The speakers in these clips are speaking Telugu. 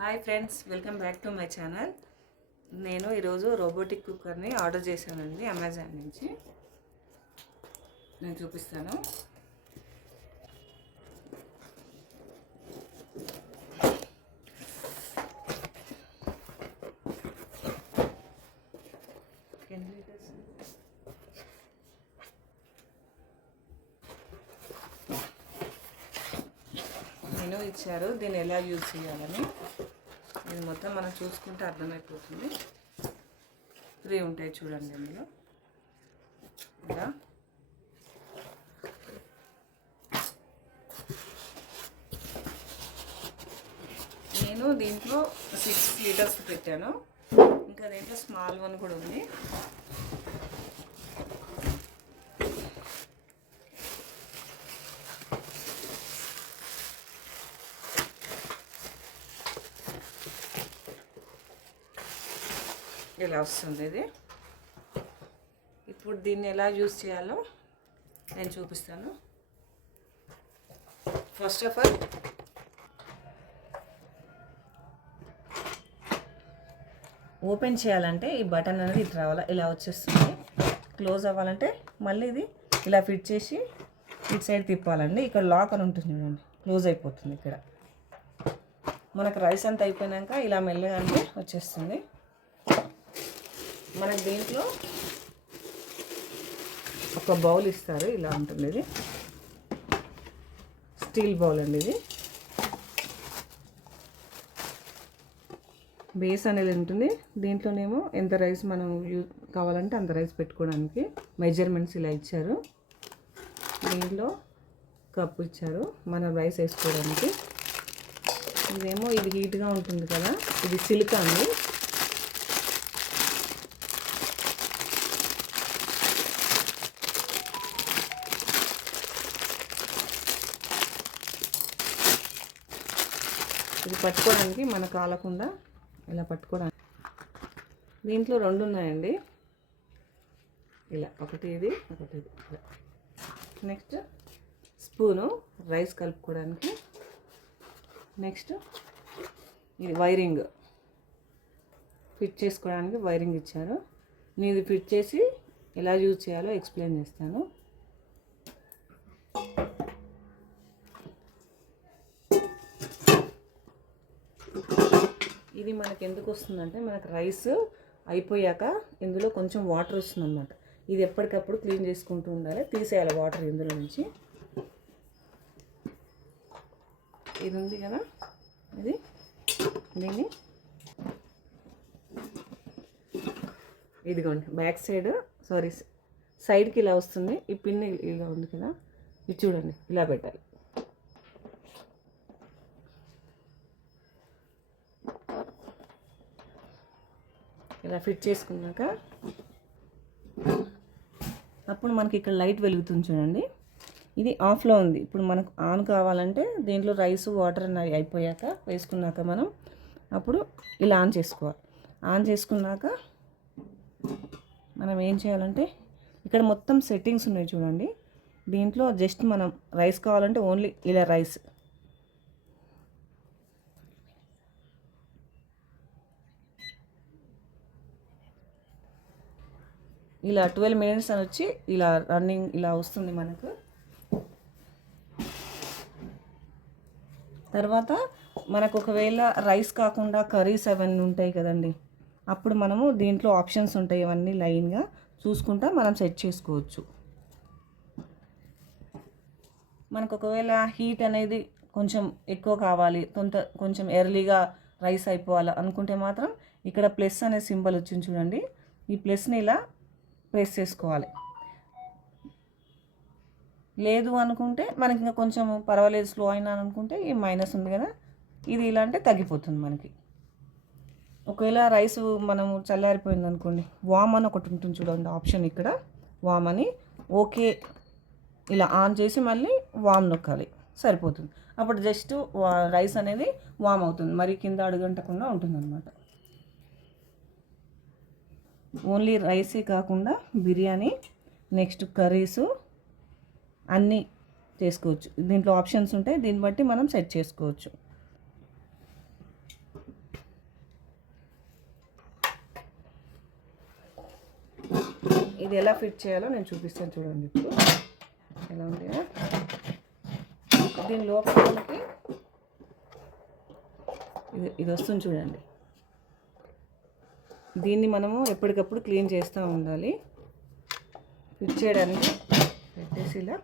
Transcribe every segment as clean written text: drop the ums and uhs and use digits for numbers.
Hi friends, welcome back to my channel. నేను ఈరోజు రోబోటిక్ కుక్కర్ని ఆర్డర్ చేశానండి అమెజాన్ నుంచి. నేను చూపిస్తాను. మెనూ ఇచ్చారు, దీన్ని ఎలా యూజ్ చేయాలని. ఇది మొత్తం మనం చూసుకుంటే అర్థమైపోతుంది. 3 ఉంటాయి చూడండి ఇందులో. ఇలా నేను దీంట్లో 6 లీటర్స్ పెట్టాను. ఇంకా దీంట్లో స్మాల్ వన్ కూడా ఉంది. ఇలా వస్తుంది ఇది. ఇప్పుడు దీన్ని ఎలా యూజ్ చేయాలో నేను చూపిస్తాను. ఫస్ట్ ఆఫ్ ఆల్ ఓపెన్ చేయాలంటే ఈ బటన్ అనేది ఇటు రావాలి, ఇలా వచ్చేస్తుంది. క్లోజ్ అవ్వాలంటే మళ్ళీ ఇది ఇలా ఫిట్ చేసి ఇటు సైడ్ తిప్పాలండి. ఇక్కడ లాక్ అని ఉంటుంది చూడండి, క్లోజ్ అయిపోతుంది. ఇక్కడ మనకు రైస్ అంతా అయిపోయాక ఇలా మెల్లగా అంటే వచ్చేస్తుంది. మనకు దీంట్లో ఒక బౌల్ ఇస్తారు, ఇలా ఉంటుంది. ఇది స్టీల్ బౌల్ అండి. ఇది బేస్ అనేది ఉంటుంది. దీంట్లోనేమో ఎంత రైస్ మనం కావాలంటే అంత రైస్ పెట్టుకోవడానికి మెజర్మెంట్స్ ఇలా ఇచ్చారు. దీంట్లో కప్పు ఇచ్చారు మనం రైస్ వేసుకోవడానికి. ఇదేమో ఇది హీట్గా ఉంటుంది కదా, ఇది సిలికా అండి. ఇది పట్టుకోవడానికి మన కాలకుండా ఇలా పట్టుకోవడానికి. దీంట్లో 2 ఉన్నాయండి, ఇలా ఒకటి ఇది ఒకటి ఇది. నెక్స్ట్ స్పూను రైస్ కలుపుకోవడానికి. నెక్స్ట్ ఇది వైరింగ్ ఫిట్ చేసుకోవడానికి వైరింగ్ ఇచ్చారు. నేను ఇది ఫిట్ చేసి ఎలా యూజ్ చేయాలో ఎక్స్ప్లెయిన్ చేస్తాను. ఇది మనకు ఎందుకు వస్తుందంటే, మనకు రైస్ అయిపోయాక ఇందులో కొంచెం వాటర్ వస్తుందన్నమాట. ఇది ఎప్పటికప్పుడు క్లీన్ చేసుకుంటూ ఉండాలి, తీసేయాలి వాటర్ ఇందులో నుంచి. ఇది ఉంది కదా, ఇది దీన్ని ఇదిగోండి బ్యాక్ సైడ్ సైడ్కి ఇలా వస్తుంది. ఈ పిన్ ఇలా ఉంది కదా, ఇది చూడండి ఇలా పెట్టాలి. ఇలా ఫిట్ చేసుకున్నాక అప్పుడు మనకి ఇక్కడ లైట్ వెలుగుతుంది చూడండి. ఇది ఆఫ్లో ఉంది. ఇప్పుడు మనకు ఆన్ కావాలంటే దీంట్లో రైస్ వాటర్ అవి అయిపోయాక వేసుకున్నాక మనం అప్పుడు ఇలా ఆన్ చేసుకోవాలి. ఆన్ చేసుకున్నాక మనం ఏం చేయాలంటే ఇక్కడ మొత్తం సెట్టింగ్స్ ఉన్నాయి చూడండి. దీంట్లో జస్ట్ మనం రైస్ కావాలంటే ఓన్లీ ఇలా రైస్, ఇలా 12 minutes అని వచ్చి ఇలా రన్నింగ్ ఇలా వస్తుంది మనకు. తర్వాత మనకు ఒకవేళ రైస్ కాకుండా కర్రీస్ అవన్నీ ఉంటాయి కదండి, అప్పుడు మనము దీంట్లో ఆప్షన్స్ ఉంటాయి, ఇవన్నీ లైన్గా చూసుకుంటా మనం సెట్ చేసుకోవచ్చు. మనకు ఒకవేళ హీట్ అనేది కొంచెం ఎక్కువ కావాలి, కొంచెం ఎర్లీగా రైస్ అయిపోవాలి అనుకుంటే మాత్రం ఇక్కడ ప్లస్ అనే సింబల్ వచ్చింది చూడండి, ఈ ప్లస్ని ఇలా ప్రెస్ చేసుకోవాలి. లేదు అనుకుంటే మనకి ఇంకా కొంచెం పర్వాలేదు స్లో అయినా అనుకుంటే ఈ మైనస్ ఉంది కదా, ఇది ఇలా అంటే తగ్గిపోతుంది మనకి. ఒకవేళ రైస్ మనము చల్లారిపోయింది అనుకోండి, వామ్ అని ఒకటి ఉంటుంది చూడండి ఆప్షన్, ఇక్కడ వామ్ అని ఓకే ఇలా ఆన్ చేసి మళ్ళీ వామ్ నొక్కాలి, సరిపోతుంది. అప్పుడు జస్ట్ రైస్ అనేది వామ్ అవుతుంది, మరి కింద అడుగంటకుండా ఉంటుంది అన్నమాట. ఓన్లీ రైసే కాకుండా బిర్యానీ, నెక్స్ట్ కర్రీసు అన్నీ చేసుకోవచ్చు. దీంట్లో ఆప్షన్స్ ఉంటాయి, దీన్ని బట్టి మనం సెట్ చేసుకోవచ్చు. ఇది ఎలా ఫిట్ చేయాలో నేను చూపిస్తాను చూడండి. ఇప్పుడు ఎలా ఉంది దీని లోపల మనకి ఇది వస్తుంది చూడండి. దీన్ని మనము ఎప్పటికప్పుడు క్లీన్ చేస్తూ ఉండాలి. ఫిట్ చేయడానికి పెట్టేసి ఇలా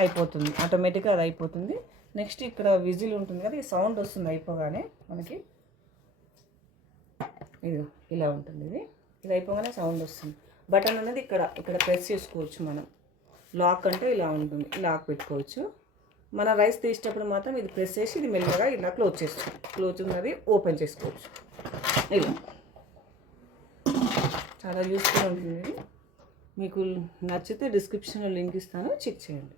అయిపోతుంది, ఆటోమేటిక్గా అది అయిపోతుంది. నెక్స్ట్ ఇక్కడ విజిల్ ఉంటుంది కదా, ఈ సౌండ్ వస్తుంది అయిపోగానే మనకి. ఇది ఇలా ఉంటుంది, ఇది అయిపోగానే సౌండ్ వస్తుంది. బటన్ అనేది ఇక్కడ ప్రెస్ చేసుకోవచ్చు మనం. లాక్ అంటే ఇలా ఉంటుంది, లాక్ పెట్టుకోవచ్చు. మన రైస్ తీసేటప్పుడు మాత్రం ఇది ప్రెస్ చేసి ఇది మెల్లగా ఇలా క్లోజ్ చేసుకోవచ్చు. క్లోజ్ ఉన్నది ఓపెన్ చేసుకోవచ్చు. ఇలా చాలా యూస్ఫుల్ ఉంటుంది. మీకు నచ్చితే డిస్క్రిప్షన్లో లింక్ ఇస్తాను, చెక్ చేయండి.